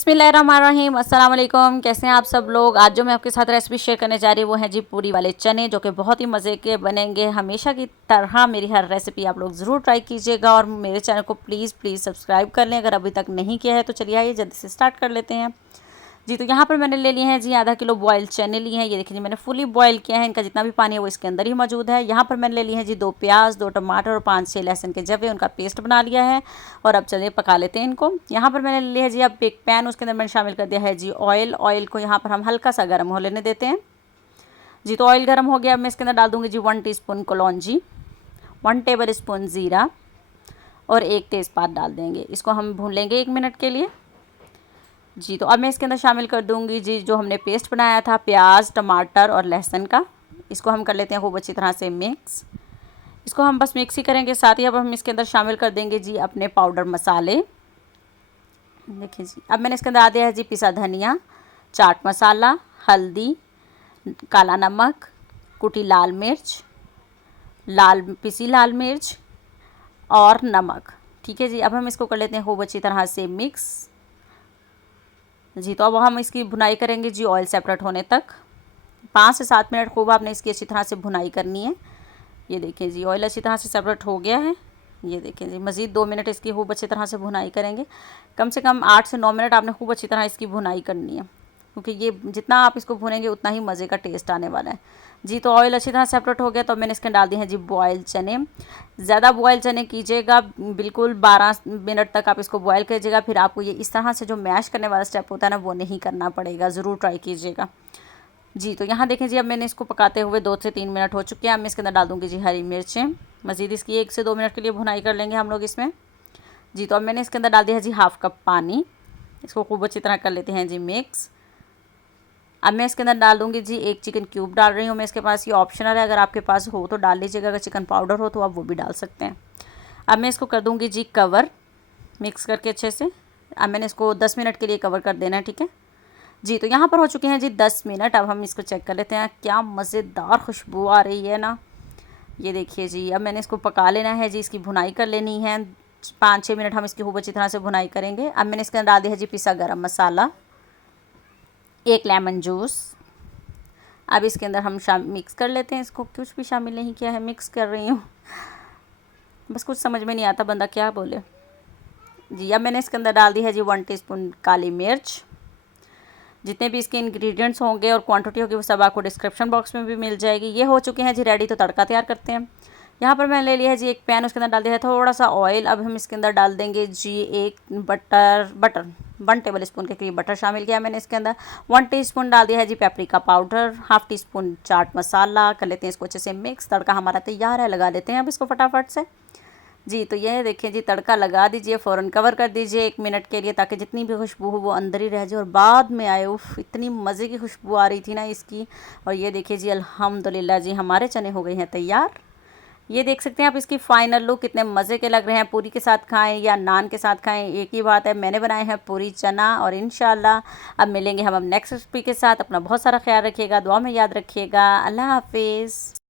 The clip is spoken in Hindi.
बिस्मिल्लाहिर्रहमानिर्रहीम, अस्सलाम वालेकुम। कैसे हैं आप सब लोग। आज जो मैं आपके साथ रेसिपी शेयर करने जा रही हूँ वो है जी पूरी वाले चने, जो कि बहुत ही मज़े के बनेंगे। हमेशा की तरह मेरी हर रेसिपी आप लोग ज़रूर ट्राई कीजिएगा और मेरे चैनल को प्लीज़ सब्सक्राइब कर लें अगर अभी तक नहीं किया है। तो चलिए आइए जल्दी से स्टार्ट कर लेते हैं जी। तो यहाँ पर मैंने ले लिए हैं जी आधा किलो बॉयल चने लिए हैं। ये देखिए जी मैंने फुली बॉयल किया है, इनका जितना भी पानी है वो इसके अंदर ही मौजूद है। यहाँ पर मैंने ले लिए हैं जी 2 प्याज, 2 टमाटर और 5-6 लहसुन के जवे, उनका पेस्ट बना लिया है। और अब चलिए पका लेते हैं इनको। यहाँ पर मैंने ले लिया है जी अब एक पैन, उसके अंदर मैंने शामिल कर दिया है जी ऑयल। ऑयल को यहाँ पर हम हल्का सा गर्म हो लेने देते हैं जी। तो ऑयल गर्म हो गया, अब मैं इसके अंदर डाल दूँगी जी 1 टीस्पून कलौंजी, 1 टेबल स्पून ज़ीरा और 1 तेज़पात डाल देंगे। इसको हम भून लेंगे 1 मिनट के लिए जी। तो अब मैं इसके अंदर शामिल कर दूंगी जी जो हमने पेस्ट बनाया था प्याज, टमाटर और लहसुन का। इसको हम कर लेते हैं खूब अच्छी तरह से मिक्स। इसको हम बस मिक्स ही करेंगे, साथ ही अब हम इसके अंदर शामिल कर देंगे जी अपने पाउडर मसाले। देखिए जी अब मैंने इसके अंदर आ दिया है जी पिसा धनिया, चाट मसाला, हल्दी, काला नमक, कुटी लाल मिर्च, पिसी लाल मिर्च और नमक। ठीक है जी, अब हम इसको कर लेते हैं खूब अच्छी तरह से मिक्स जी। तो अब हम इसकी भुनाई करेंगे जी ऑयल सेपरेट होने तक। 5 से 7 मिनट खूब आपने इसकी अच्छी तरह से भुनाई करनी है। ये देखें जी ऑयल अच्छी तरह से सेपरेट हो गया है। ये देखें जी मज़ीद 2 मिनट इसकी खूब अच्छी तरह से भुनाई करेंगे। कम से कम 8 से 9 मिनट आपने खूब अच्छी तरह इसकी भुनाई करनी है, क्योंकि ये जितना आप इसको भुनेंगे उतना ही मज़े का टेस्ट आने वाला है जी। तो ऑयल अच्छी तरह सेपरेट हो गया, तो मैंने इसके डाल दिए हैं जी बॉयल चने। ज़्यादा बॉयल चने कीजिएगा, बिल्कुल 12 मिनट तक आप इसको बॉयल कीजिएगा। फिर आपको ये इस तरह से जो मैश करने वाला स्टेप होता है ना वो नहीं करना पड़ेगा, ज़रूर ट्राई कीजिएगा जी। तो यहाँ देखें जी अब मैंने इसको पकाते हुए 2 से 3 मिनट हो चुके हैं। अब मैं इसके अंदर डाल दूँगी जी हरी मिर्चें। मज़ीद इसकी 1 से 2 मिनट के लिए भुनाई कर लेंगे हम लोग इसमें जी। तो अब मैंने इसके अंदर डाल दिया है जी हाफ़ कप पानी। इसको खूब अच्छी तरह कर लेते हैं जी मिक्स। अब मैं इसके अंदर डाल दूँगी जी 1 चिकन क्यूब डाल रही हूँ मैं इसके पास, ये ऑप्शनल है, अगर आपके पास हो तो डाल लीजिएगा, अगर चिकन पाउडर हो तो आप वो भी डाल सकते हैं। अब मैं इसको कर दूँगी जी कवर, मिक्स करके अच्छे से। अब मैंने इसको 10 मिनट के लिए कवर कर देना है, ठीक है जी। तो यहाँ पर हो चुके हैं जी 10 मिनट। अब हम इसको चेक कर लेते हैं, क्या मज़ेदार खुशबू आ रही है ना। ये देखिए जी अब मैंने इसको पका लेना है जी, इसकी भुनाई कर लेनी है। 5-6 मिनट हम इसकी खूब अच्छी तरह से भुनाई करेंगे। अब मैंने इसके अंदर डाल दिया है जी पिसा गरम मसाला, 1 लेमन जूस। अब इसके अंदर हम मिक्स कर लेते हैं इसको। कुछ भी शामिल नहीं किया है, मिक्स कर रही हूँ, बस कुछ समझ में नहीं आता बंदा क्या बोले जी। अब मैंने इसके अंदर डाल दी है जी 1 टीस्पून काली मिर्च। जितने भी इसके इंग्रेडिएंट्स होंगे और क्वांटिटी होगी वो सब आपको डिस्क्रिप्शन बॉक्स में भी मिल जाएगी। ये हो चुके हैं जी रेडी, तो तड़का तैयार करते हैं। यहाँ पर मैंने ले लिया है जी एक पैन, उसके अंदर डाल दिया है थोड़ा सा ऑयल। अब हम इसके अंदर डाल देंगे जी 1 टेबल स्पून के करीब बटर शामिल किया मैंने इसके अंदर। 1 टीस्पून डाल दिया है जी paprika powder, half teaspoon chaat masala. कर लेते हैं इसको अच्छे से मिक्स। तड़का हमारा तैयार है, लगा देते हैं अब इसको फटाफट से जी। तो ये देखिए जी तड़का लगा दीजिए, फ़ौरन कवर कर दीजिए 1 मिनट के लिए, ताकि जितनी भी खुशबू हो वो अंदर ही रह जाए और बाद में आए। उफ़ इतनी मज़े की खुशबू आ रही थी ना इसकी। और ये देखिए जी अल्हम्दुलिल्लाह जी हमारे चने हो गए हैं तैयार। ये देख सकते हैं आप इसकी फ़ाइनल लुक, कितने मज़े के लग रहे हैं। पूरी के साथ खाएं या नान के साथ खाएं, एक ही बात है। मैंने बनाए हैं पूरी चना। और इंशाल्लाह अब मिलेंगे हम अब नेक्स्ट रेसिपी के साथ। अपना बहुत सारा ख्याल रखिएगा, दुआ में याद रखिएगा। अल्लाह हाफिज़।